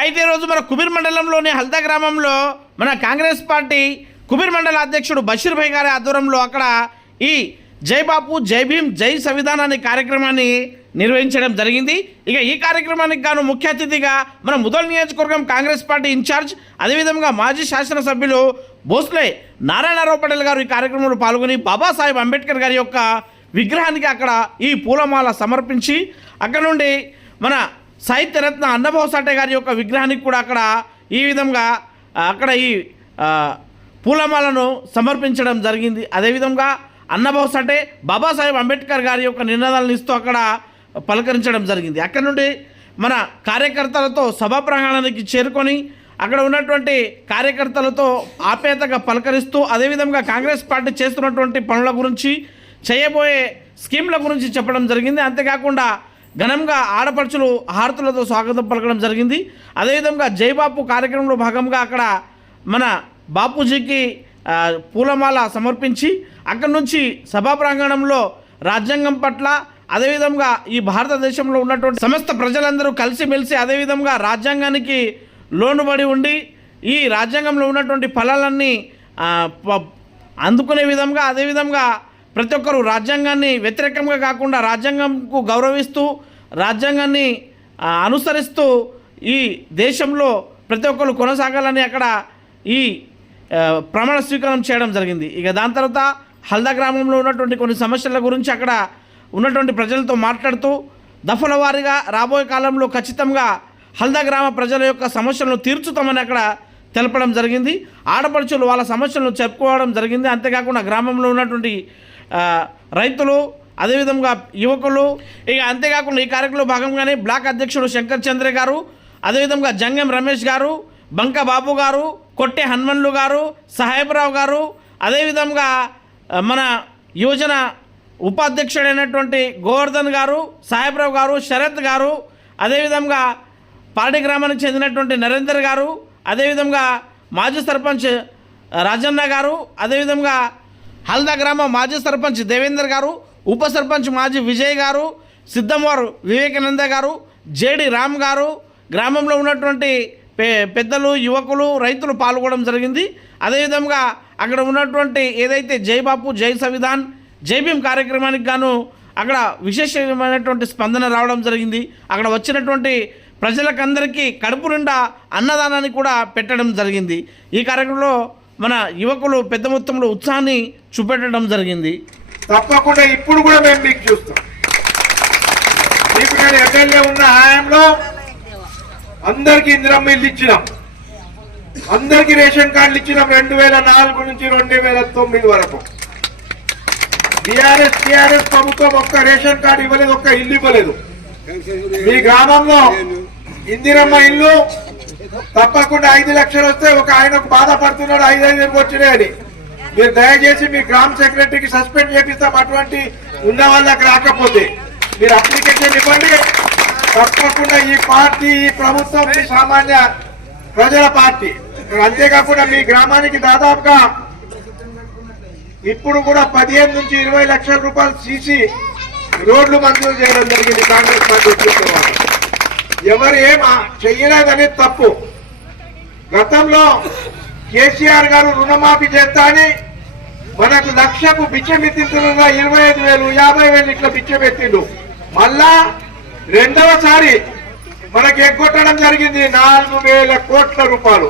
అయితే ఈరోజు మన కుబీర్ మండలంలోని హల్దా గ్రామంలో మన కాంగ్రెస్ పార్టీ కుబీర్ మండల అధ్యక్షుడు బషీర్ భాయ్ గారి ఆధ్వర్యంలో అక్కడ ఈ జై బాపు జై భీమ్ జై సంవిధానాన్ని అనే కార్యక్రమాన్ని నిర్వహించడం జరిగింది. ఇక ఈ కార్యక్రమానికి గాను ముఖ్య అతిథిగా మన ముదల్ నియోజకవర్గం కాంగ్రెస్ పార్టీ ఇన్ఛార్జ్ అదేవిధంగా మాజీ శాసనసభ్యులు భోస్లే నారాయణరావు పటేల్ గారు ఈ కార్యక్రమంలో పాల్గొని బాబాసాహెబ్ అంబేద్కర్ గారి యొక్క విగ్రహానికి అక్కడ ఈ పూలమాల సమర్పించి అక్కడ నుండి మన సాహిత్యరత్న అన్నభావ సాటే గారి యొక్క విగ్రహానికి కూడా అక్కడ ఈ విధంగా అక్కడ ఈ పూలమాలను సమర్పించడం జరిగింది. అదేవిధంగా అన్నభావ సాటే బాబాసాహెబ్ అంబేద్కర్ గారి యొక్క నినాదాలను ఇస్తూ అక్కడ పలకరించడం జరిగింది. అక్కడ నుండి మన కార్యకర్తలతో సభా ప్రాంగణానికి చేరుకొని అక్కడ ఉన్నటువంటి కార్యకర్తలతో ఆప్యాయతగా పలకరిస్తూ అదేవిధంగా కాంగ్రెస్ పార్టీ చేస్తున్నటువంటి పనుల గురించి చేయబోయే స్కీమ్ల గురించి చెప్పడం జరిగింది. అంతేకాకుండా ఘనంగా ఆడపడుచులు హారతులతో స్వాగతం పలకడం జరిగింది. అదేవిధంగా జైబాపు కార్యక్రమంలో భాగంగా అక్కడ మన బాపూజీకి పూలమాల సమర్పించి అక్కడి నుంచి సభా ప్రాంగణంలో రాజ్యాంగం పట్ల అదేవిధంగా ఈ భారతదేశంలో ఉన్నటువంటి సమస్త ప్రజలందరూ కలిసిమెలిసి అదేవిధంగా రాజ్యాంగానికి లోనుబడి ఉండి ఈ రాజ్యాంగంలో ఉన్నటువంటి ఫలాలన్నీ ప- అందుకునే విధంగా అదేవిధంగా ప్రతి ఒక్కరు రాజ్యాంగాన్ని వ్యతిరేకంగా కాకుండా రాజ్యాంగంకు గౌరవిస్తూ రాజ్యాంగాన్ని అనుసరిస్తూ ఈ దేశంలో ప్రతి ఒక్కరు కొనసాగాలని అక్కడ ఈ ప్రమాణ స్వీకారం చేయడం జరిగింది. ఇక దాని తర్వాత హల్దా గ్రామంలో ఉన్నటువంటి కొన్ని సమస్యల గురించి అక్కడ ఉన్నటువంటి ప్రజలతో మాట్లాడుతూ దఫల వారీగా రాబోయే కాలంలో ఖచ్చితంగా హల్దా గ్రామ ప్రజల యొక్క సమస్యలను తీర్చుతామని అక్కడ తెలపడం జరిగింది. ఆడపడుచులు వాళ్ళ సమస్యలను చెప్పుకోవడం జరిగింది. అంతేకాకుండా గ్రామంలో ఉన్నటువంటి రైతులు అదేవిధంగా యువకులు ఇక అంతేకాకుండా ఈ కార్యక్రమంలో భాగంగానే బ్లాక్ అధ్యక్షుడు శంకర్ చంద్ర గారు అదేవిధంగా జంగం రమేష్ గారు బంక బాబు గారు కొట్టె హనుమన్లు గారు సాహెబ్రావు గారు అదేవిధంగా మన యువజన ఉపాధ్యక్షుడైనటువంటి గోవర్ధన్ గారు సాహెబ్రావు గారు శరత్ గారు అదేవిధంగా పార్టీ గ్రామానికి చెందినటువంటి నరేందర్ గారు అదేవిధంగా మాజీ సర్పంచ్ రాజన్న గారు అదేవిధంగా హల్దా గ్రామ మాజీ సర్పంచ్ దేవేందర్ గారు ఉప సర్పంచ్ మాజీ విజయ్ గారు సిద్ధంవారు వివేకానంద గారు జేడి రామ్ గారు గ్రామంలో ఉన్నటువంటి పెద్దలు యువకులు రైతులు పాల్గొనడం జరిగింది. అదేవిధంగా అక్కడ ఉన్నటువంటి ఏదైతే జై బాపు జై సంవిధాన్ జై భీమ్ కార్యక్రమానికి గాను అక్కడ విశేషమైనటువంటి స్పందన రావడం జరిగింది. అక్కడ వచ్చినటువంటి ప్రజలకందరికీ కడుపు నిండా అన్నదానాన్ని కూడా పెట్టడం జరిగింది. ఈ కార్యక్రమంలో మన యువకులు పెద్ద మొత్తంలో ఉత్సాహాన్ని చూపెట్టడం జరిగింది. తప్పకుండా ఇప్పుడు కూడా మేము మీకు చూస్తాం. మీకు నేను ఎమ్మెల్యే ఉన్న హయాంలో అందరికి ఇందిరమ్మ ఇల్లు ఇచ్చినాం. అందరికి రేషన్ కార్డులు ఇచ్చినాం రెండు వేల నాలుగు నుంచి రెండు వేల తొమ్మిది వరకు. టిఆర్ఎస్ టిఆర్ఎస్ ప్రభుత్వం ఒక్క రేషన్ కార్డు ఇవ్వలేదు ఒక్క ఇల్లు ఇవ్వలేదు. మీ గ్రామంలో ఇందిరమ్మ ఇల్లు తప్పకుండా ఐదు లక్షలు వస్తే ఒక ఆయనకు బాధపడుతున్నాడు ఐదు ఐదు అని. మీరు దయచేసి మీ గ్రామ సెక్రటరీకి సస్పెండ్ చేపిస్తాం అటువంటి ఉన్న వాళ్ళకి రాకపోతే. మీరు అప్లికేషన్ ఇవ్వండి. తప్పకుండా ఈ పార్టీ ఈ ప్రభుత్వం మీ సామాన్య ప్రజల పార్టీ. అంతేకాకుండా మీ గ్రామానికి దాదాపుగా ఇప్పుడు కూడా పదిహేను నుంచి ఇరవై లక్షల రూపాయలు సీసీ రోడ్లు మంజూరు చేయడం జరిగింది కాంగ్రెస్ పార్టీ ఎవరు ఏం చెయ్యలేదనేది తప్పు. గతంలో కేసీఆర్ గారు రుణమాఫీ చేస్తా అని మనకు లక్షకు బిచ్చమెత్తింటున్నా ఇరవై ఐదు వేలు యాభై వేలు ఇట్లా బిచ్చమెత్తిండు మళ్ళా రెండవసారి మనకి ఎగ్గొట్టడం జరిగింది నాలుగు వేల కోట్ల రూపాయలు.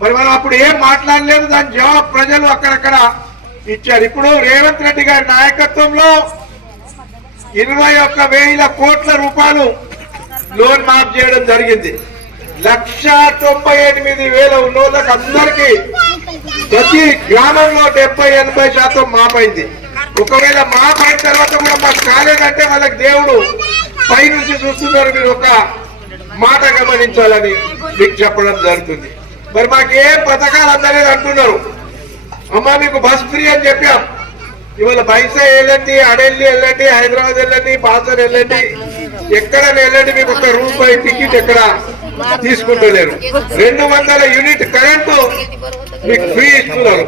మరి మనం అప్పుడు ఏం మాట్లాడలేదు దాని జవాబు ప్రజలు అక్కడక్కడ ఇచ్చారు. ఇప్పుడు రేవంత్ రెడ్డి గారి నాయకత్వంలో ఇరవై ఒక్క వేల కోట్ల రూపాయలు లోన్ మాఫ్ చేయడం జరిగింది. లక్ష తొంభై ఎనిమిది వేల ఉన్నోళ్ళకి అందరికీ ప్రతి గ్రామంలో డెబ్బై ఎనభై శాతం మాపైంది ఒకవేళ మాప్ అయిన తర్వాత కూడా మాకు కాలేదంటే వాళ్ళకి దేవుడు పై నుంచి చూస్తున్నారు. మీరు ఒక మాట గమనించాలని మీకు చెప్పడం జరుగుతుంది. మరి మాకేం పథకాలు అందలేదు అంటున్నారు. అమ్మా మీకు బస్ ఫ్రీ అని చెప్పాం. ఇవాళ బైసా వెళ్ళండి అడెల్లి వెళ్ళండి హైదరాబాద్ వెళ్ళండి బాసర్ వెళ్ళండి. ఎక్కడ వెళ్ళండి మీకు ఒక రూపాయి టికెట్ ఎక్కడ తీసుకుంటలేరు. రెండు వందల యూనిట్ కరెంటు మీకు ఫ్రీ ఇస్తున్నారు.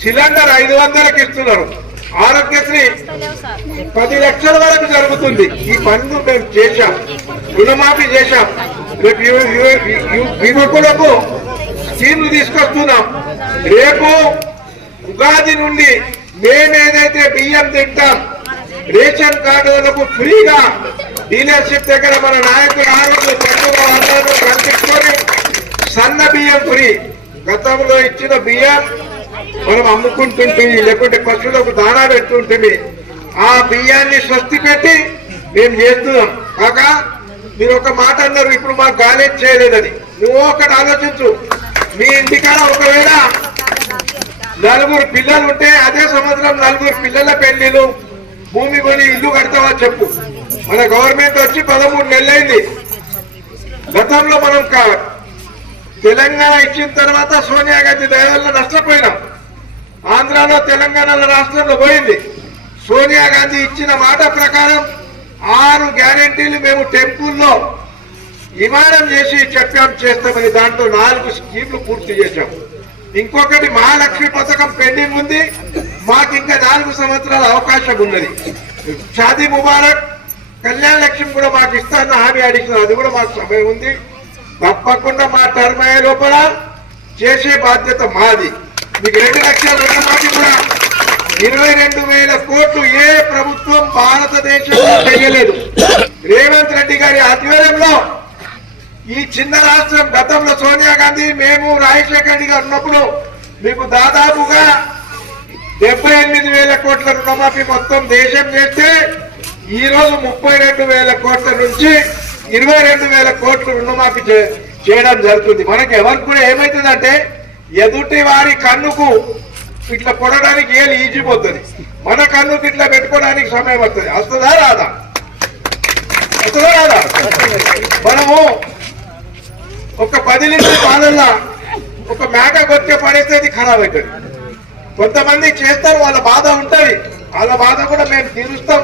సిలిండర్ ఐదు వందలకి ఇస్తున్నారు. ఆరోగ్యశ్రీ పది లక్షల వరకు జరుగుతుంది. ఈ పనులు మేము చేశాం. రుణమాఫీ చేశాం. రేపు యువకులకు స్కీమ్లు తీసుకొస్తున్నాం. రేపు ఉగాది నుండి మేమేదైతే బియ్యం తింటాం రేషన్ కార్డులకు ఫ్రీగా డీలర్షిప్ దగ్గర మన నాయకులు ఆరోగ్య పండుగ అందరూ కల్పించుకొని సన్న బియ్యం ఫ్రీ. గతంలో ఇచ్చిన బియ్యం మనం అమ్ముకుంటుంటే లేకుంటే పశువులకు దాణా పెట్టుంటే ఆ బియ్యాన్ని స్వస్తి పెట్టి మేము చేస్తున్నాం. కాక మీరు ఒక మాట అన్నారు ఇప్పుడు మాకు గాలేజ్ చేయలేదని. నువ్వు ఒకటి ఆలోచించు. మీ ఇంటికాడ ఒకవేళ నలుగురు పిల్లలు ఉంటే అదే సంవత్సరం నలుగురు పిల్లల పెళ్ళిలు భూమి కొని ఇల్లు కడతావా చెప్పు. మన గవర్నమెంట్ వచ్చి పదమూడు నెలలైంది. గతంలో మనం కా- తెలంగాణ ఇచ్చిన తర్వాత సోనియా గాంధీ దయవల్ల నష్టపోయినాం. ఆంధ్రాలో తెలంగాణలో రాష్ట్రంలో పోయింది. సోనియా గాంధీ ఇచ్చిన మాట ప్రకారం ఆరు గ్యారెంటీలు మేము టెంపుల్లో విమానం చేసి చెప్పాం చేస్తామని దాంట్లో నాలుగు స్కీమ్లు పూర్తి చేశాం. ఇంకొకటి మహాలక్ష్మి పథకం పెండింగ్ ఉంది. మాకు ఇంకా నాలుగు సంవత్సరాల అవకాశం ఉన్నది. షాదీ ముబారక్ కళ్యాణ లక్ష్యం కూడా మాకు ఇస్తాన్న హామీ అడిగిన అది కూడా మాకు సమయం ఉంది. తప్పకుండా మా టర్మ్ అయ్యే లోపల చేసే బాధ్యత మాది. మీకు రెండు లక్షల రుణమాఫీ కూడా. ఇరవై రెండు వేల కోట్లు ఏ ప్రభుత్వం భారతదేశంలో చేయలేదు. రేవంత్ రెడ్డి గారి ఆధ్వర్యంలో ఈ చిన్న రాష్ట్రం గతంలో సోనియా గాంధీ మేము రాజశేఖర రెడ్డి గారు ఉన్నప్పుడు మీకు దాదాపుగా డెబ్బై ఎనిమిది వేల కోట్ల రుణమాఫీ మొత్తం దేశం చేస్తే ఈ రోజు ముప్పై రెండు వేల కోట్ల నుంచి ఇరవై రెండు వేల కోట్లు రుణమాఫీ చే- చేయడం జరుగుతుంది. మనకి ఎవరికి కూడా ఏమవుతుందంటే ఎదుటి వారి కన్నుకు ఇట్లా కొడడానికి ఏళ్ళు ఈజీపోతుంది మన కన్నుకి ఇట్లా పెట్టుకోవడానికి సమయం వస్తుంది. వస్తుందా రాదా? వస్తుందా రాదా? మనము ఒక పది లీటర్ పాలల్లో ఒక మేక కొట్టే పడేస్తే అది ఖరాబ్ అవుతుంది కొంతమంది చేస్తారు వాళ్ళ బాధ ఉంటుంది. వాళ్ళ బాధ కూడా మేము తీరుస్తాం.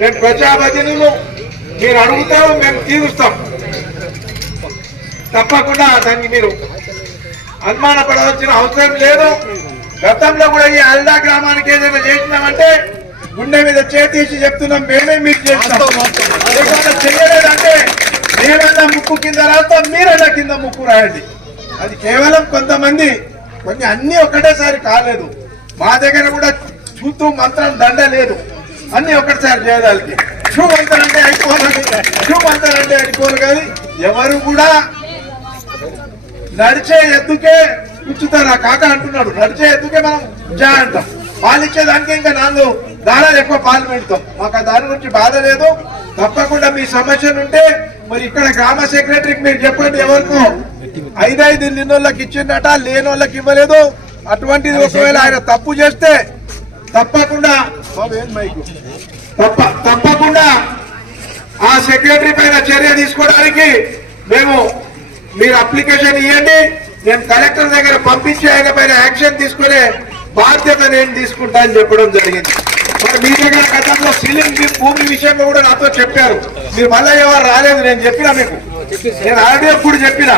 మేము ప్రజాభజనులు మీరు అడుగుతారు మేము తీరుస్తాం. తప్పకుండా దానికి మీరు అనుమానపడవలసిన అవసరం లేదు. గతంలో కూడా ఈ అల్దా గ్రామానికి ఏదైనా చేసినామంటే గుండె మీద చేతీసి చెప్తున్నాం మేమే మీకు చేస్తాం. చేయలేదంటే మేమన్నా ముక్కు కింద రాస్తాం మీరన్నా కింద ముక్కు రాయండి. అది కేవలం కొంతమంది కొన్ని అన్ని ఒకటేసారి కాలేదు. మా దగ్గర కూడా చూస్తూ మంత్రం దండ లేదు అన్ని ఒకటిసారి చేయడానికి షూ మంత్రం అంటే షూ మంత్రం అంటే కానీ ఎవరు కూడా నడిచే ఎద్దుకే కూర్చుతారు ఆ కాక అంటున్నాడు నడిచే ఎద్దుకే మనం జా అంటాం. పాలు ఇచ్చేదానికి ఇంకా నాలుగు దానాలు ఎక్కువ పాలు పెడతాం. మాకు ఆ దాని గురించి బాధ లేదు. తప్పకుండా మీ సమస్యలు ఉంటే మరి ఇక్కడ గ్రామ సెక్రటరీకి మీరు చెప్పండి ఎవరికో. ఐదైదు నిన్నోళ్ళకి ఇచ్చిందట లేనోళ్ళకి ఇవ్వలేదు. అటువంటిది ఒకవేళ ఆయన తప్పు చేస్తే తప్పకుండా బాబు, ఏం తప్ప తప్పకుండా ఆ సెక్రటరీ పైన చర్య తీసుకోవడానికి మేము మీరు అప్లికేషన్ ఇవ్వండి నేను కలెక్టర్ దగ్గర పంపించి ఆయన పైన యాక్షన్ తీసుకునే బాధ్యత నేను తీసుకుంటా అని చెప్పడం జరిగింది. మరి మీ దగ్గర గతంలో సీలింగ్ భూమి విషయంలో కూడా నాతో చెప్పారు. మీరు మళ్ళీ ఎవరు రాలేదు నేను చెప్పినా మీకు. నేను ఆల్రెడీ ఎప్పుడు చెప్పిన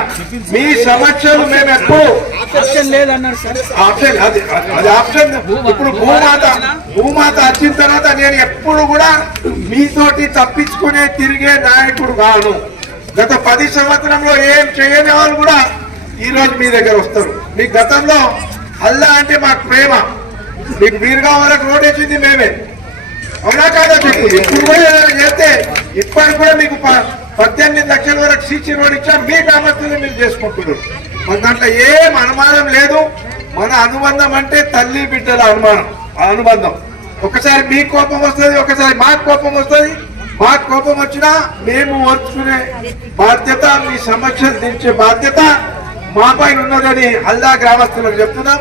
మీ సమస్యలు మేము ఎప్పుడు ఆప్షన్ లేదన్నారు ఆప్షన్ అది అది ఆప్షన్. ఇప్పుడు భూమాత భూమాత వచ్చిన తర్వాత నేను ఎప్పుడు కూడా మీతోటి తప్పించుకునే తిరిగే నాయకుడు కాను. గత పది సంవత్సరంలో ఏం చేయని వాళ్ళు కూడా ఈ రోజు మీ దగ్గర వస్తారు. మీ గతంలో అల్లా అంటే మాకు ప్రేమ. మీకు వీరుగా వరకు రోడ్ వేసింది మేమే. అవునా కాదా మీకు ఇప్పుడు కూడా చేస్తే ఇప్పటికి కూడా మీకు ప- పద్దెనిమిది లక్షల వరకు సీసీ రోడ్ ఇచ్చా మీ గ్రామస్తులు మీరు చేసుకుంటున్నారు. మన దాంట్లో ఏం అనుమానం లేదు. మన అనుబంధం అంటే తల్లి బిడ్డల అనుమానం. ఆ అనుబంధం. ఒకసారి మీ కోపం వస్తుంది ఒకసారి మాకు కోపం వస్తుంది. మాకు కోపం వచ్చినా మేము ఓర్చుకునే బాధ్యత మీ సమస్యలు తీర్చే బాధ్యత మా పైన ఉన్నదని అల్లా గ్రామస్తులకు చెప్తున్నాం.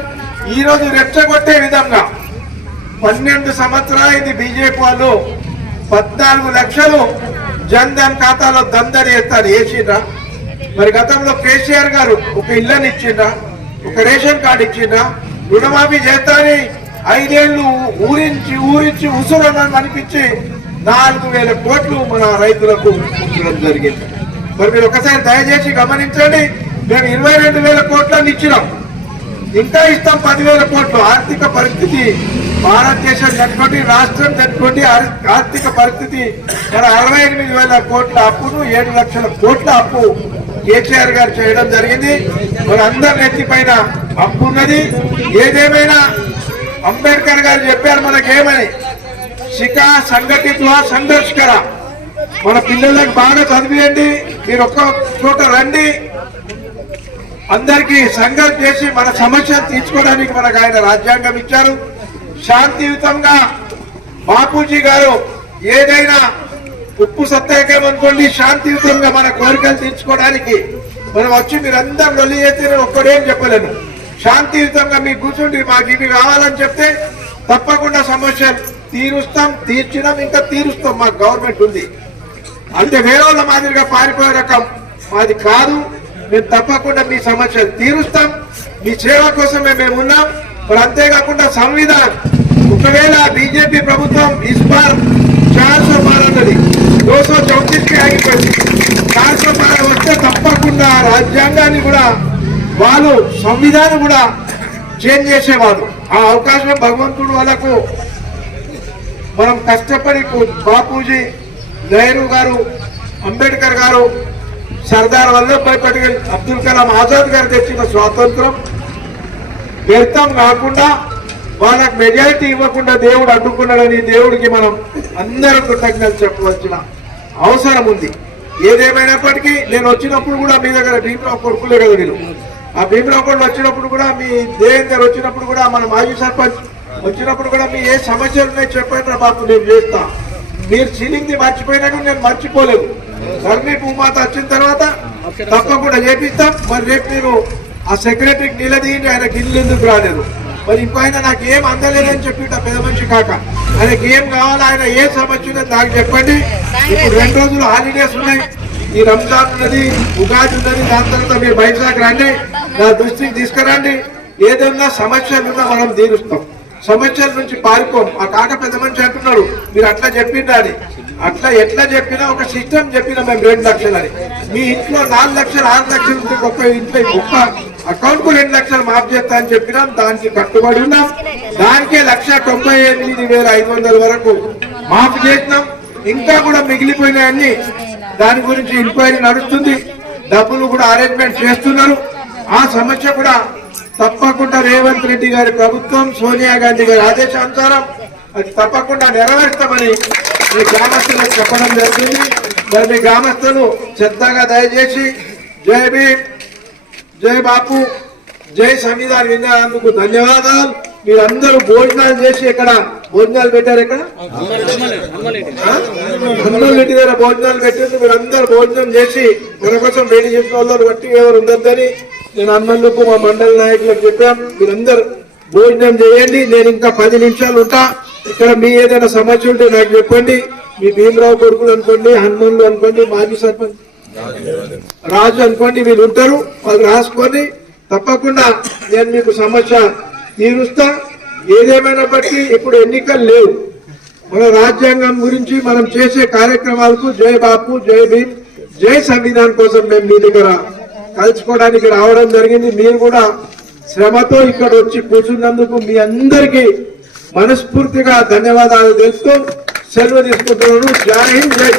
ఈరోజు రెచ్చగొట్టే విధంగా పన్నెండు సంవత్సరాలైంది బీజేపీ వాళ్ళు పద్నాలుగు లక్షలు జన్ ధన్ ఖాతాలో దందరి వేస్తారు వేసిండ్రా మరి గతంలో కేసీఆర్ గారు ఒక ఇళ్ళని ఇచ్చిండ్రా ఒక రేషన్ కార్డు ఇచ్చిండ్రా. రుణమాఫీ చేస్తారని ఐదేళ్ళు ఊరించి ఊరించి ఉసురని అనిపించి నాలుగు వేల కోట్లు మన రైతులకు ఉంచడం జరిగింది. మరి మీరు ఒకసారి దయచేసి గమనించండి మేము ఇరవై రెండు వేల కోట్లను ఇచ్చినాం. ఇంకా ఇస్తాం పదివేల కోట్లు. ఆర్థిక పరిస్థితి భారతదేశం తట్టుకోండి రాష్ట్రం తట్టుకోండి ఆర్- ఆర్థిక పరిస్థితి మన అరవై ఎనిమిది వేల కోట్ల అప్పును ఏడు లక్షల కోట్ల అప్పు కేసీఆర్ గారు చేయడం జరిగింది. మరి అందరి నెత్తి పైన అప్పు ఉన్నది. ఏదేమైనా అంబేద్కర్ గారు చెప్పారు మనకేమని? శిఖ సంఘటిత్వ సంఘర్షకర మన పిల్లలకు బాగా చదివియండి. మీరు ఒక్క చోట రండి. అందరికీ సంఘం చేసి మన సమస్యలు తీర్చుకోవడానికి మనకు ఆయన రాజ్యాంగం ఇచ్చారు. శాంతియుతంగా బాపూజీ గారు ఏదైనా ఉప్పు సత్యాగ్రహం అనుకోండి శాంతియుతంగా మన కోరికలు తీర్చుకోవడానికి మనం వచ్చి మీరందరూ లొల్లి చేస్తే ఒక్కడేం చెప్పలేను శాంతియుతంగా మీరు కూర్చుండి మాకు ఇవి కావాలని చెప్తే తప్పకుండా సమస్యలు తీరుస్తాం తీర్చినాం ఇంకా తీరుస్తాం. మాకు గవర్నమెంట్ ఉంది. అంటే వేరే వాళ్ళ మాదిరిగా పారిపోయే రకం మాది కాదు. మేము తప్పకుండా మీ సమస్యలు తీరుస్తాం. మీ సేవ కోసమే మేము ఉన్నాం. మరి అంతేకాకుండా సంవిధాన్. ఒకవేళ బీజేపీ ప్రభుత్వం ఇస్పార్ చార్ సో బార్ అన్నది దోసో చౌతీస్కి ఆగిపోయింది. చార్ బార్ వస్తే తప్పకుండా రాజ్యాంగాన్ని కూడా వాళ్ళు సంవిధానం కూడా చేంజ్ చేసేవారు ఆ అవకాశం భగవంతుడు వాళ్ళకు మనం కష్టపడి బాపూజీ నెహ్రూ గారు అంబేద్కర్ గారు సర్దార్ వల్లభాయ్ పటేల్ అబ్దుల్ కలాం ఆజాద్ గారు తెచ్చిన స్వాతంత్రం వ్యర్థం కాకుండా వాళ్ళకి మెజారిటీ ఇవ్వకుండా దేవుడు అడ్డుకున్నాడని దేవుడికి మనం అందరం కృతజ్ఞతలు చెప్పవలసిన అవసరం ఉంది. ఏదేమైనప్పటికీ నేను వచ్చినప్పుడు కూడా మీ దగ్గర భీమరావు కొడుకులే కదా నేను ఆ భీమరావు కొడుకు వచ్చినప్పుడు కూడా మీ దేవేందర్ వచ్చినప్పుడు కూడా మన మాజీ సర్పంచ్ వచ్చినప్పుడు కూడా మీ ఏ సమస్యలు ఉన్నాయి చెప్పండి రా బాబు నేను చేస్తా. మీరు సీలింగ్ మర్చిపోయినా మర్చిపోయినాక నేను మర్చిపోలేదు. ధర్మీ భూమాత వచ్చిన తర్వాత తప్పకుండా చేపిస్తాం. మరి రేపు మీరు ఆ సెక్రటరీకి నిలదీయండి ఆయన గిల్లు ఎందుకు రాలేదు? మరి ఇంకో ఆయన నాకు ఏం అందలేదని చెప్పి పెద్ద మనిషి కాక ఆయనకి ఏం కావాలో ఆయన ఏ సమస్య ఉన్నది నాకు చెప్పండి. ఇప్పుడు రెండు రోజులు హాలిడేస్ ఉన్నాయి. ఈ రంజాన్ ఉన్నది ఉగాది ఉన్నది దాని తర్వాత మీరు బయటకు రండి నా దృష్టికి తీసుకురండి. ఏదైనా సమస్యలు ఉన్నా మనం తీరుస్తాం. సమస్యల నుంచి పారిపోం. ఆ కాక పెద్ద మనిషి అంటున్నాడు మీరు అట్లా చెప్పిండాలి అట్లా ఎట్లా చెప్పినా ఒక సిస్టమ్ చెప్పినా మేము రెండు లక్షలు అని. మీ ఇంట్లో నాలుగు లక్షలు ఆరు లక్షలు ఉంటే గొప్ప ఇంట్లో గొప్ప అకౌంట్కు రెండు లక్షలు మాఫ్ చేస్తా అని చెప్పినాం దానికి కట్టుబడి ఉన్నాం. దానికే లక్ష తొంభై ఎనిమిది వేల ఐదు వందల వరకు మాఫ్ చేసినాం. ఇంకా కూడా మిగిలిపోయినాయన్ని దాని గురించి ఎంక్వైరీ నడుస్తుంది. డబ్బులు కూడా అరేంజ్మెంట్ చేస్తున్నారు. ఆ సమస్య కూడా తప్పకుండా రేవంత్ రెడ్డి గారి ప్రభుత్వం సోనియా గాంధీ గారి ఆదేశానుసారం అది తప్పకుండా నెరవేర్తామని మీ గ్రామస్తులకు చెప్పడం జరిగింది. మరి మీ గ్రామస్తులు శ్రద్ధగా దయచేసి జై భీమ్ జై బాపు జై సంవిధాన్ విన్నందుకు ధన్యవాదాలు. మీరందరూ భోజనాలు చేసి ఇక్కడ భోజనాలు పెట్టారు ఇక్కడ అన్నం దగ్గర భోజనాలు పెట్టింది. మీరు అందరు భోజనం చేసి మన కోసం వేడి చేసిన వాళ్ళు బట్టి ఎవరు ఉండద్దని నేను అన్నందుకు మా మండల నాయకులకు చెప్పాం మీరందరు భోజనం చేయండి. నేను ఇంకా పది నిమిషాలు ఉంటా. ఇక్కడ మీ ఏదైనా సమస్య ఉంటే నాకు చెప్పండి. మీ భీమరావు కొడుకులు అనుకోండి హనుమన్లు అనుకోండి మాజీ సర్పంచ్ రాజు అనుకోండి వీళ్ళు ఉంటారు వాళ్ళు రాసుకొని తప్పకుండా నేను మీకు సమస్య తీరుస్తా. ఏదేమైనప్పటికీ ఇప్పుడు ఎన్నికలు లేవు. మన రాజ్యాంగం గురించి మనం చేసే కార్యక్రమాలకు జై బాపు జై భీమ్ జై సంవిధానం కోసం మేము మీ దగ్గర కలుసుకోవడానికి రావడం జరిగింది. మీరు కూడా శ్రమతో ఇక్కడ వచ్చి కూర్చున్నందుకు మీ అందరికీ మనస్ఫూర్తిగా ధన్యవాదాలు తెలుస్తూ సెలవు తీసుకుంటున్నాను. జై హింద్ జై